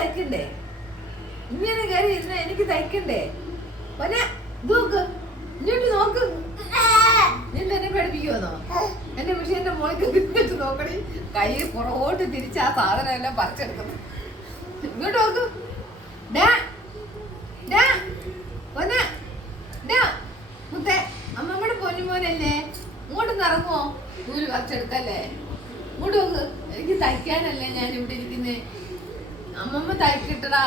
തയ്ക്കണ്ടേ? ഇങ്ങനെ കയറി ഇരുന്ന എനിക്ക് തയ്ക്കണ്ടേ? പിന്നെ നോക്ക്, ഇങ്ങോട്ട് നോക്ക്. നീ എന്നെ പഠിപ്പിക്കുമെന്നോ? എന്റെ മിഷീന്റെ മോളിക്ക് കിട്ടിട്ട് നോക്കണി. കൈ പുറകോട്ട് തിരിച്ച് ആ സാധനം എല്ലാം പറിച്ചെടുക്കുന്നു. ഇങ്ങോട്ട് നോക്ക്. മുത്തേ, അമ്മമ്മയുടെ പൊന്നുമോനല്ലേ? ഇങ്ങോട്ട് ഇറങ്ങുമോ? നൂല് പറിച്ചെടുക്കല്ലേ? ഇങ്ങോട്ട് നോക്ക്. എനിക്ക് തയ്ക്കാനല്ലേ ഞാൻ ഇവിടെ ഇരിക്കുന്നേ. അമ്മമ്മ തയ്ക്കട്ടടാ,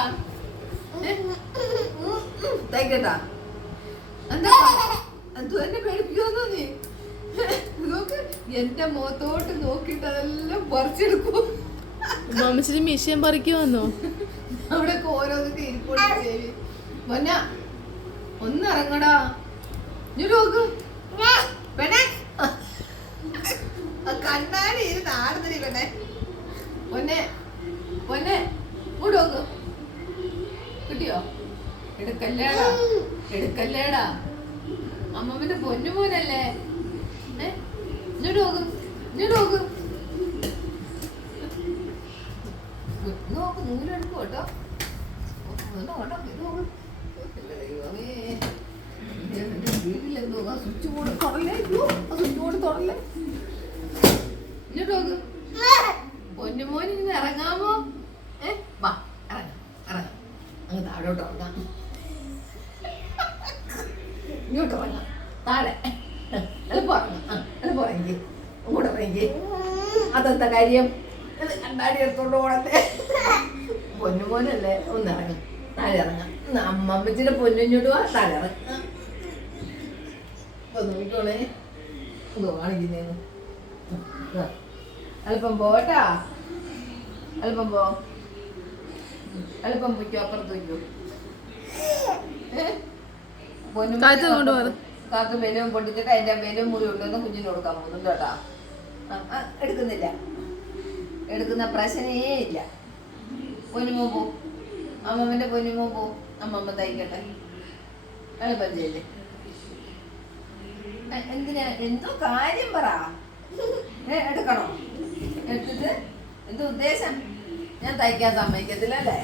തയ്ക്കട്ടാ. എന്താ എന്തോ എന്നെ പേടിപ്പിക്കുമെന്നോ നീ? നോക്ക്, എന്റെ മുഖത്തോട്ട് നോക്കിട്ട് അതെല്ലാം പറിച്ചെടുക്കും. മാമച്ചിരി മിഷ്യൻ പറിക്കുവന്നോ? അവിടെ ഓരോന്നൊക്കെ ഇരിപ്പോട്ട് ചേവി. പൊന്ന ഒന്ന് ഇറങ്ങടാ. ഇങ്ങോട്ട് നോക്ക്. പെണ്ണെ, കണ്ണാടി ഇത് നാടുന്നടി പെണ്ണെ. പൊന്നെ പൊന്നെ, ഇങ്ങോട്ട് നോക്ക്. കിട്ടിയോ? എടുക്കല്ലേടാ, എടുക്കല്ലേടാ. അമ്മമ്മന്റെ പൊന്നുമോനല്ലേ? ഇങ്ങോട്ട് നോക്ക്, ഇങ്ങോട്ട് നോക്ക്. നോക്ക്, നൂലെടുക്കും കേട്ടോ. വീട്ടിലെന്തോ ആ സ്വിച്ച് ബോർഡ് തുറല്ലേ? ആ സ്വിച്ച് ബോർഡ് തുറല്ലേ? ഇങ്ങോട്ട് നോക്ക്. പൊന്നുമോൻ ഇന്ന് ഇറങ്ങാമോ? വാ, ഇറങ്ങാം, ഇറങ്ങാം. അങ്ങ് താഴോട്ട് ഇറങ്ങാം. ഇങ്ങോട്ട് ഇറങ്ങാം, താഴെ. എളുപ്പം ഇറങ്ങാം, എളുപ്പം ഇറങ്ങി. അങ്ങോട്ട് ഇറങ്ങി. അതെന്താ കാര്യം? കണ്ണാടി എടുത്തോണ്ട് പോകണല്ലേ? പൊന്നുമോനല്ലേ? ഒന്ന് ഇറങ്ങാം, താഴെ ഇറങ്ങാം. അമ്മമ്മച്ചിയുടെ പൊന്നിഞ്ഞോട്ട് വാ, താഴെ ഇറങ്ങാം. നോക്കണേ, എന്തോ കാണിക്കുന്നേന്ന്. അല്പം പോട്ടാ, അല്പം പോ, അല്പം പൊയ്ക്കോ, അപ്പുറത്ത് വയ്ക്കോ. കാത്ത് ബലവും പൊട്ടിച്ചിട്ട് അതിന്റെ ബലവും മുറി ഉണ്ടെന്ന് കുഞ്ഞിന് കൊടുക്കാൻ പോകുന്നു കേട്ടാ. എടുക്കുന്നില്ല, എടുക്കുന്ന പ്രശ്നേ ഇല്ല. പൊന്നുമോ പോ, അമ്മമ്മന്റെ പൊന്നുമോ പോ. അമ്മമ്മ തയ്ക്കട്ടെ, എളുപ്പം ചെയ്യല്ലേ. എന്തിനാ? എന്തോ കാര്യം പറ. എടുക്കണോ? എടുത്തിട്ട് എന്തോ ഉദ്ദേശം? ഞാൻ തയ്ക്കാൻ സമ്മതിക്കത്തില്ല അല്ലേ?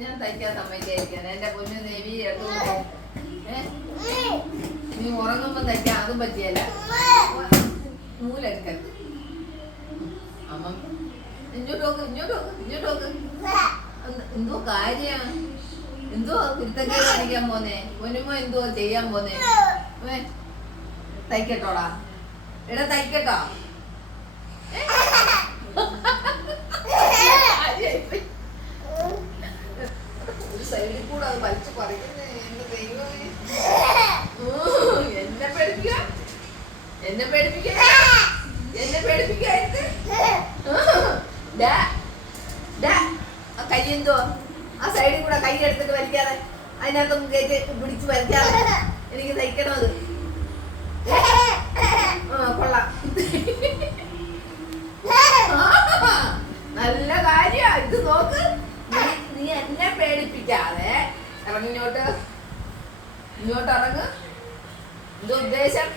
ഞാൻ തയ്ക്കാൻ സമ്മതിക്കാതിരിക്കാൻ എന്റെ പൊന്നു ദേവി. നീ ഉറങ്ങുമ്പോ തയ്ക്കാൻ അതും പറ്റിയല്ല. നൂലെടുക്കരുത്. അമ്മ ഇങ്ങോട്ട് നോക്ക്, ഇങ്ങോട്ട് നോക്ക്, ഇങ്ങോട്ട് നോക്ക്. എന്തോ കാര്യം? എന്തോ കുരുത്തക്കേട് കാണിക്കാൻ പോന്നേ? പൊന്നുമോ എന്തോ ചെയ്യാൻ പോന്നേ? തയ്ക്കട്ടോടാ, എടാ തയ്ക്കട്ടോ. ഒരു സൈഡിൽ കൂടെ അത് വലിച്ചു പറിക്കുന്നേ. എന്റെ ദൈവമേ, എന്നെ പേടിപ്പിക്ക, എന്നെ പേടിപ്പിക്ക, എന്നെ പേടിപ്പിക്കായിട്ട്. കൈ എന്തോ ആ സൈഡിൽ കൂടെ കൈ എടുത്തിട്ട് വലിക്കാതെ, അതിനകത്തൊന്നും കയറ്റി പിടിച്ച് വലിക്കാതെ എനിക്ക് തയ്ക്കണോ അത്? കൊള്ളാം, നല്ല കാര്യ. ഇത് നോക്ക്, നീ എന്നെ പേടിപ്പിക്കാതെ ഇറങ്ങിങ്ങോട്ട്, ഇങ്ങോട്ട് ഇറങ്ങ്. എന്തോ ഉദ്ദേശം?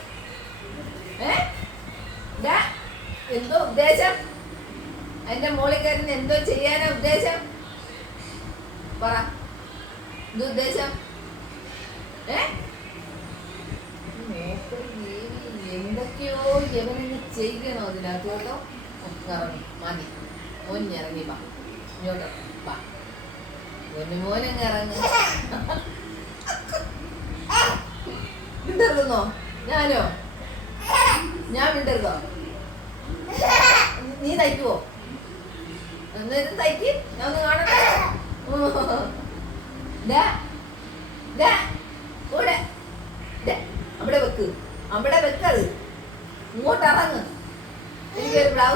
എന്തോ ഉദ്ദേശം? അതിന്റെ മോളിൽ കയറുന്ന എന്തോ ചെയ്യാനാ ഉദ്ദേശം? പറ, എന്തോ ഉദ്ദേശം? എന്തൊക്കെയോ എവനിന്ന് ചെയ്യണോ അതിനകത്ത് കേട്ടോ. ഇറങ്ങി മതി, മോനിറങ്ങി വാ, ഇങ്ങോട്ടോ വാ. മോനങ്ങ് ഇറങ്ങ്. മിണ്ടരുതെന്നോ? ഞാനോ? ഞാൻ മിണ്ടരുതോ? നീ തയ്ക്കുവോ? എന്നിട്ട് തയ്ക്ക്, ഞാൻ ഒന്ന് കാണട്ടെ. അവിടെ വെക്ക്, അവിടെ വെക്കത്. ഇങ്ങോട്ട് ഇറങ്ങ്. എനിക്കൊരു ബ്ലൗസ്